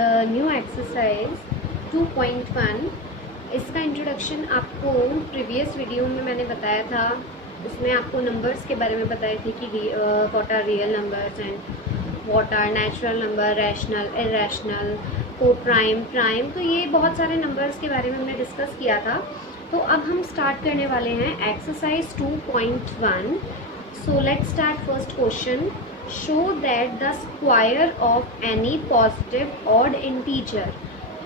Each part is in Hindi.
The new exercise 2.1। इसका इंट्रोडक्शन आपको प्रीवियस वीडियो में मैंने बताया था। उसमें आपको नंबर्स के बारे में बताए थे कि what are real numbers and what are natural number, rational, irrational, coprime, prime. तो ये बहुत सारे नंबर्स के बारे में हमने डिस्कस किया था। तो अब हम स्टार्ट करने वाले हैं exercise 2.1। So let's start first question. Show that the square of any positive odd integer.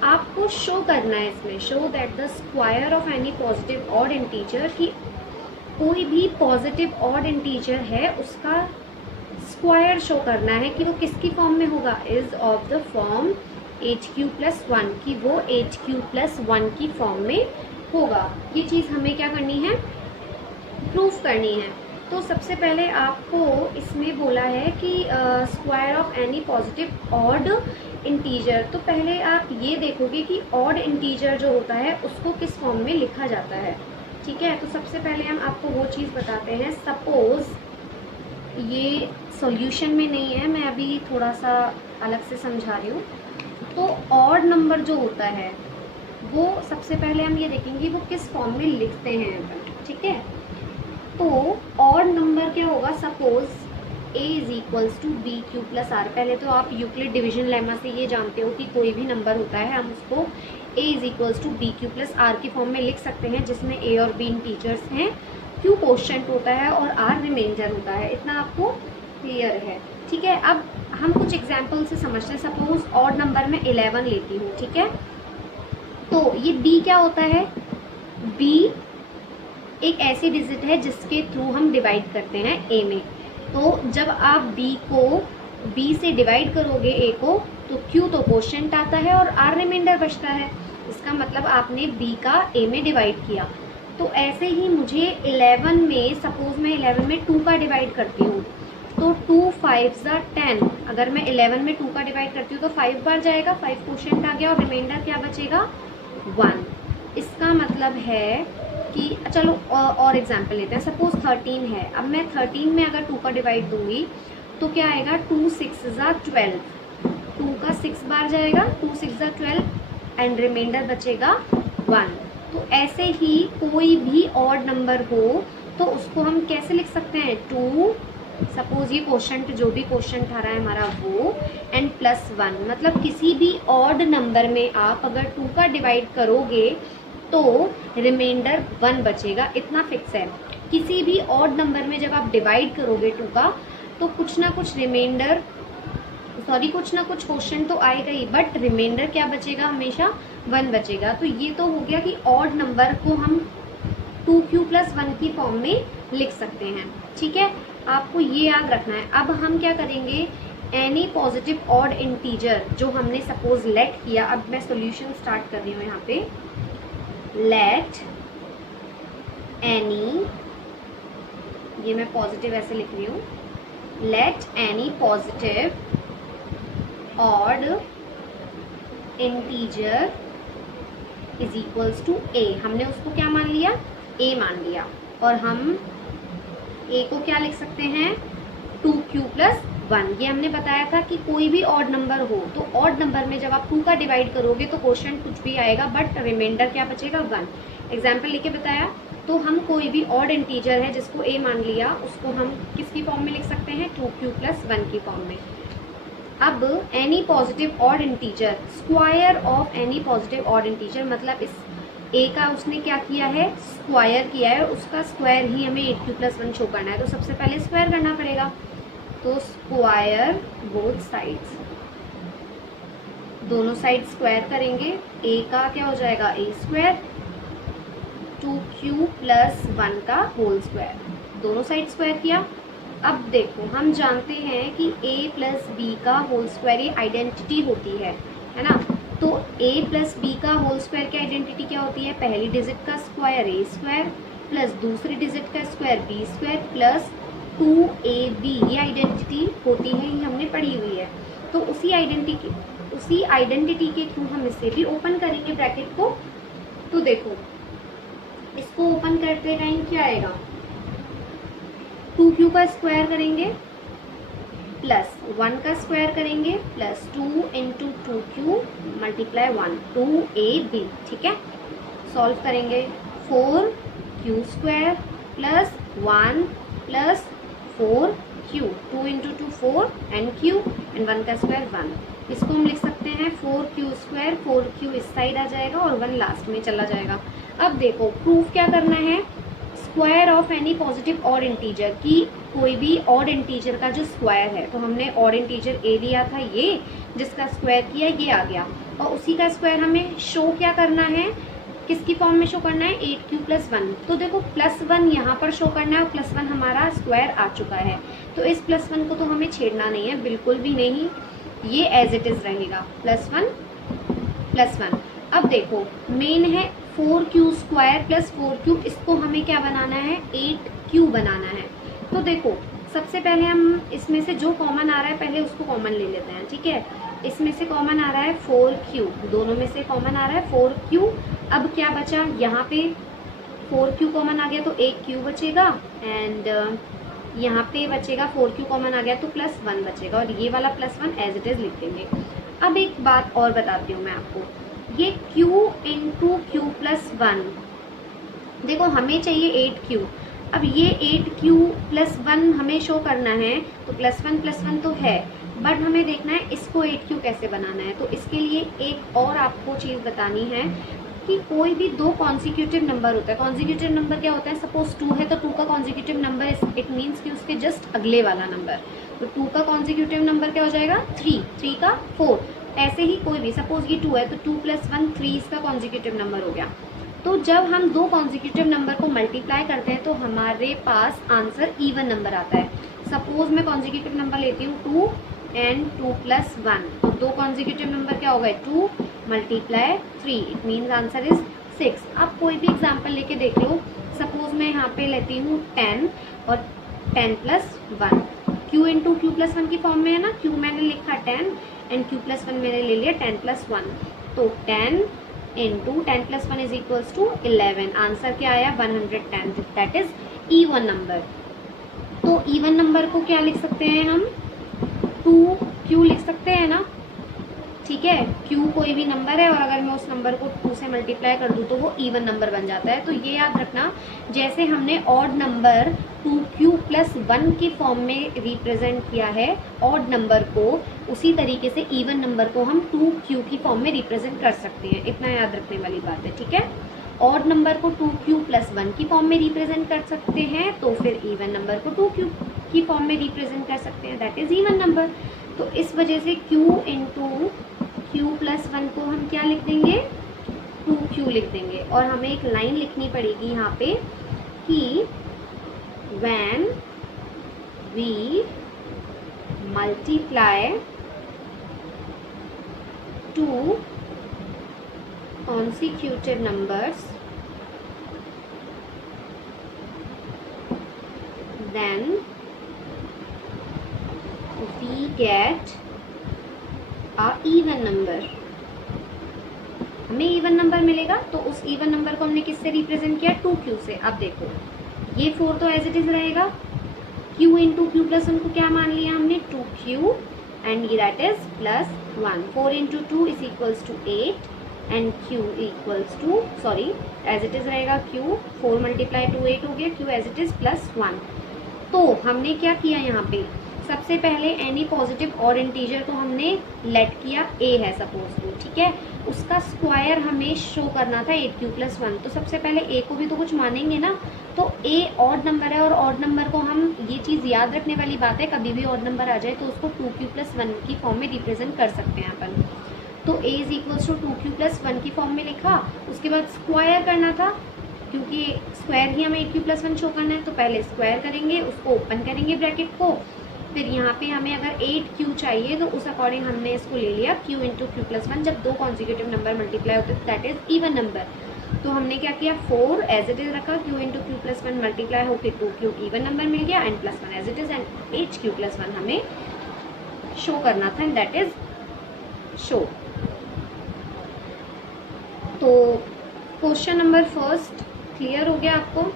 आपको शो करना है इसमें, show that the square of any positive odd integer, कि कोई भी पॉजिटिव ऑड इंटीजर है उसका स्क्वायर शो करना है कि वो किसकी फॉर्म में होगा, is of the form HQ+1, कि वो HQ+1 की फॉर्म में होगा। ये चीज़ हमें क्या करनी है, प्रूफ करनी है। तो सबसे पहले आपको इसमें बोला है कि square of any positive odd integer. तो पहले आप ये देखोगे कि ऑड इंटीजर जो होता है उसको किस फॉर्म में लिखा जाता है। ठीक है, तो सबसे पहले हम आपको वो चीज़ बताते हैं। सपोज ये सॉल्यूशन में नहीं है, मैं अभी थोड़ा सा अलग से समझा रही हूँ। तो ऑड नंबर जो होता है वो सबसे पहले हम ये देखेंगे वो किस फॉर्म में लिखते हैं। ठीक है, तो ऑड नंबर क्या होगा, suppose a is equals to BQ+R। पहले तो आप यूक्लिड डिवीजन लेमा से ये जानते हो कि कोई भी नंबर होता है हम उसको a is equals to BQ+R की फॉर्म में लिख सकते हैं, जिसमें a और b इंटीजर्स हैं, q कोशेंट होता है और r रिमाइंडर होता है। इतना आपको क्लियर है। ठीक है, अब हम कुछ एग्जाम्पल से समझते हैं। सपोज ऑड नंबर में 11 लेती हूँ। ठीक है, तो ये b क्या होता है, b एक ऐसी डिजिट है जिसके थ्रू हम डिवाइड करते हैं a में। तो जब आप b को b से डिवाइड करोगे a को, तो q तो कोशेंट आता है और r रिमाइंडर बचता है। इसका मतलब आपने b का a में डिवाइड किया। तो ऐसे ही मुझे 11 में, सपोज मैं 11 में 2 का डिवाइड करती हूँ, तो 2 5 ज़ा 10। अगर मैं 11 में 2 का डिवाइड करती हूँ तो 5 बार जाएगा, 5 कोशेंट आ गया और रिमाइंडर क्या बचेगा, 1। इसका मतलब है कि चलो और एग्जाम्पल लेते हैं। सपोज 13 है, अब मैं 13 में अगर 2 का डिवाइड दूंगी तो क्या आएगा, 2 6 ज़ा 12। 2 का 6 बार जाएगा, 2 6 ज़ा 12 एंड रिमाइंडर बचेगा 1। तो ऐसे ही कोई भी ऑड नंबर हो तो उसको हम कैसे लिख सकते हैं, 2, सपोज ये कोशेंट, जो भी कोशेंट आ रहा है हमारा वो, एंड +1। मतलब किसी भी ऑड नंबर में आप अगर 2 का डिवाइड करोगे तो रिमाइंडर 1 बचेगा। इतना फिक्स है। किसी भी ऑड नंबर में जब आप डिवाइड करोगे 2 का, तो कुछ ना कुछ रिमाइंडर, कुछ ना कुछ क्वेश्चन तो आएगा ही, बट रिमाइंडर क्या बचेगा, हमेशा 1 बचेगा। तो ये तो हो गया कि ऑड नंबर को हम 2Q+1 की फॉर्म में लिख सकते हैं। ठीक है, आपको ये याद रखना है। अब हम क्या करेंगे, एनी पॉजिटिव ऑड इंटीजर जो हमने सपोज लेट किया, अब मैं सॉल्यूशन स्टार्ट कर रही हूँ यहाँ पे। लेट एनी, ये मैं पॉजिटिव ऐसे लिख रही हूँ, let any positive odd integer is equals to a। हमने उसको क्या मान लिया, a मान लिया, और हम a को क्या लिख सकते हैं, 2Q+1। ये हमने बताया था कि कोई भी ऑड नंबर हो तो ऑड नंबर में जब आप 2 का डिवाइड करोगे तो क्वोशिएंट कुछ भी आएगा, बट रिमाइंडर क्या बचेगा, 1। एग्जाम्पल लेके बताया। तो हम कोई भी ऑड इंटीजर है जिसको a मान लिया, उसको हम किसकी फॉर्म में लिख सकते हैं, 2Q+1 की फॉर्म में। अब any positive odd integer, square of any positive odd integer, मतलब इस a का उसने क्या किया है, स्क्वायर किया है, उसका स्क्वायर ही हमें 8Q+1 शो करना है। तो सबसे पहले स्क्वायर करना पड़ेगा। तो स्क्वायर बोथ साइड्स, दोनों साइड स्क्वायर करेंगे। a का क्या हो जाएगा, a², 2Q+1 का होल स्क्वायर, दोनों साइड स्क्वायर किया। अब देखो, हम जानते हैं कि a+b का होल स्क्वायर ये आइडेंटिटी होती है ना। तो a+b का होल स्क्वायर की आइडेंटिटी क्या होती है, पहली डिजिट का स्क्वायर a² प्लस दूसरी डिजिट का स्क्वायर b² प्लस 2ab, ये आइडेंटिटी होती है, ये हमने पढ़ी हुई है। तो उसी आइडेंटिटी के थ्रू हम इसे भी ओपन करेंगे ब्रैकेट को। तो देखो, इसको ओपन करते टाइम क्या आएगा, 2Q का स्क्वायर करेंगे प्लस 1 का स्क्वायर करेंगे plus 2 into 2q multiply 1 2ab, ठीक है। सॉल्व करेंगे 4q square plus 1 plus 4q, 2 into 2 4 and q and 1 का स्क्वायर 1। इसको हम लिख सकते हैं 4q स्क्वायर, 4q इस साइड आ जाएगा और 1 लास्ट में चला जाएगा। अब देखो प्रूफ क्या करना है, square of any positive odd integer की कोई भी ऑड इंटीजर का जो स्क्वायर है, तो हमने ऑड इंटीजर a लिया था, ये जिसका स्क्वायर किया ये आ गया, और उसी का स्क्वायर हमें शो क्या करना है, किसकी फॉर्म में शो करना है, 8q प्लस 1। तो देखो प्लस 1 यहाँ पर शो करना है और प्लस 1 हमारा स्क्वायर आ चुका है, तो इस प्लस 1 को तो हमें छेड़ना नहीं है, बिल्कुल भी नहीं, ये एज इट इज रहेगा प्लस 1 प्लस 1। अब देखो मेन है 4q स्क्वायर प्लस 4q, इसको हमें क्या बनाना है, 8q बनाना है। तो देखो सबसे पहले हम इसमें से जो कॉमन आ रहा है पहले उसको कॉमन ले लेते हैं, ठीक है। इसमें से कॉमन आ रहा है 4q, दोनों में से कॉमन आ रहा है 4q। अब क्या बचा, यहाँ पे 4q कॉमन आ गया तो 1q बचेगा, एंड यहाँ पे बचेगा 4q कॉमन आ गया तो प्लस 1 बचेगा, और ये वाला प्लस 1 एज इट इज लिख देंगे। अब एक बात और बताती हूँ मैं आपको, ये q इंटू q प्लस 1, देखो हमें चाहिए 8q, अब ये 8q प्लस 1 हमें शो करना है, तो प्लस 1 तो है, बट हमें देखना है इसको 8q कैसे बनाना है। तो इसके लिए एक और आपको चीज़ बतानी है कि कोई भी दो कॉन्जिक्यूटिव नंबर होता है, कॉन्जिक्यूटिव नंबर क्या होता है, सपोज 2 है तो 2 का कॉन्जिक्यूटिव नंबर इट मीन्स कि उसके जस्ट अगले वाला नंबर, तो 2 का कॉन्जिक्यूटिव नंबर क्या हो जाएगा 3, 3 का 4, ऐसे ही कोई भी सपोज ये 2 है तो 2 प्लस 1 3 इसका कॉन्जिक्यूटिव नंबर हो गया। तो जब हम दो कॉन्जिक्यूटिव नंबर को मल्टीप्लाई करते हैं तो हमारे पास आंसर इवन नंबर आता है। सपोज मैं कॉन्जिक्यूटिव नंबर लेती हूँ 2 एंड 2 प्लस 1, तो दो कॉन्जिक्यूटिव नंबर क्या हो गए 2 multiply 3, it means answer is 6। आप कोई भी एग्जाम्पल लेके देख लो, सपोज मैं यहाँ पे लेती हूँ 10 और 10 plus 1, q into Q plus 1 की फॉर्म में है ना, q मैंने लिखा 10 एंड q प्लस 1 मैंने ले लिया 10 प्लस 1, तो 10 into 10 plus 1 is equals to 11, answer क्या आया 110, दैट इज इवन नंबर। तो इवन नंबर को क्या लिख सकते हैं हम, 2q लिख सकते हैं ना, ठीक है। q कोई भी नंबर है और अगर मैं उस नंबर को 2 से मल्टीप्लाई कर दूँ तो वो इवन नंबर बन जाता है। तो ये याद रखना, जैसे हमने ऑड नंबर 2q प्लस 1 की फॉर्म में रिप्रेजेंट किया है ऑड नंबर को, उसी तरीके से इवन नंबर को हम 2q की फॉर्म में रिप्रेजेंट कर सकते हैं, इतना याद रखने वाली बात है, ठीक है। ऑड नंबर को 2q प्लस 1 की फॉर्म में रिप्रेजेंट कर सकते हैं, तो फिर इवन नंबर को 2q की फॉर्म में रिप्रेजेंट कर सकते हैं, दैट इज इवन नंबर। तो इस वजह से q इंटू q प्लस 1 को हम क्या लिख देंगे 2q लिख देंगे, और हमें एक लाइन लिखनी पड़ेगी यहाँ पे कि when we multiply two consecutive numbers then we get a even number, हमें इवन नंबर मिलेगा। तो उस इवन नंबर को हमने किससे रिप्रेजेंट किया 2q से। अब देखो ये 4 तो एज इट इज रहेगा, q इंटू क्यू प्लस 1 को क्या मान लिया हमने 2q and that is plus 1, 4 into 2 is equals to 8 and q equals to sorry as it is रहेगा q 4 मल्टीप्लाई 2 8 हो गया, q as it is plus 1। तो हमने क्या किया यहाँ पे, सबसे पहले एनी पॉजिटिव और इंटीजर को हमने लेट किया a है सपोज टू, ठीक है, उसका स्क्वायर हमें शो करना था 8q प्लस 1, तो सबसे पहले a को भी तो कुछ मानेंगे ना, तो a ऑड नंबर है और ऑड नंबर को हम, ये चीज़ याद रखने वाली बात है, कभी भी ऑड नंबर आ जाए तो उसको 2q प्लस 1 की फॉर्म में रिप्रेजेंट कर सकते हैं अपन। तो a is equals to 2q plus 1 की फॉर्म में लिखा, उसके बाद स्क्वायर करना था, क्योंकि स्क्वायर ही हमें 8q प्लस 1 शो करना है, तो पहले स्क्वायर करेंगे, उसको ओपन करेंगे ब्रैकेट को, फिर यहाँ पे हमें अगर 8q चाहिए तो उस अकॉर्डिंग हमने इसको ले लिया q इंटू क्यू प्लस 1, जब दो कॉन्जिक्यूटिव नंबर मल्टीप्लाई होते हैं दैट इज इवन नंबर। तो हमने क्या किया 4 एज इट इज रखा, q into Q plus 1 multiply होकर 2q इवन नंबर मिल गया and plus 1 as it is, and 8q plus 1 हमें शो करना था एंड दैट इज शो। तो क्वेश्चन नंबर फर्स्ट क्लियर हो गया आपको।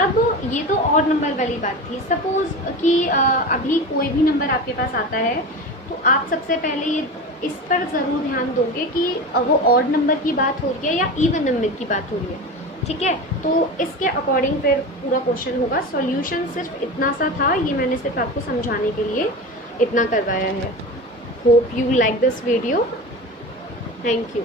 अब ये तो ऑड नंबर वाली बात थी। सपोज़ कि अभी कोई भी नंबर आपके पास आता है तो आप सबसे पहले ये इस पर ज़रूर ध्यान दोगे कि वो ऑड नंबर की बात हो रही है या इवन नंबर की बात हो रही है, ठीक है। तो इसके अकॉर्डिंग फिर पूरा क्वेश्चन होगा। सॉल्यूशन सिर्फ इतना सा था, ये मैंने सिर्फ आपको समझाने के लिए इतना करवाया है। Hope you like this video. Thank you.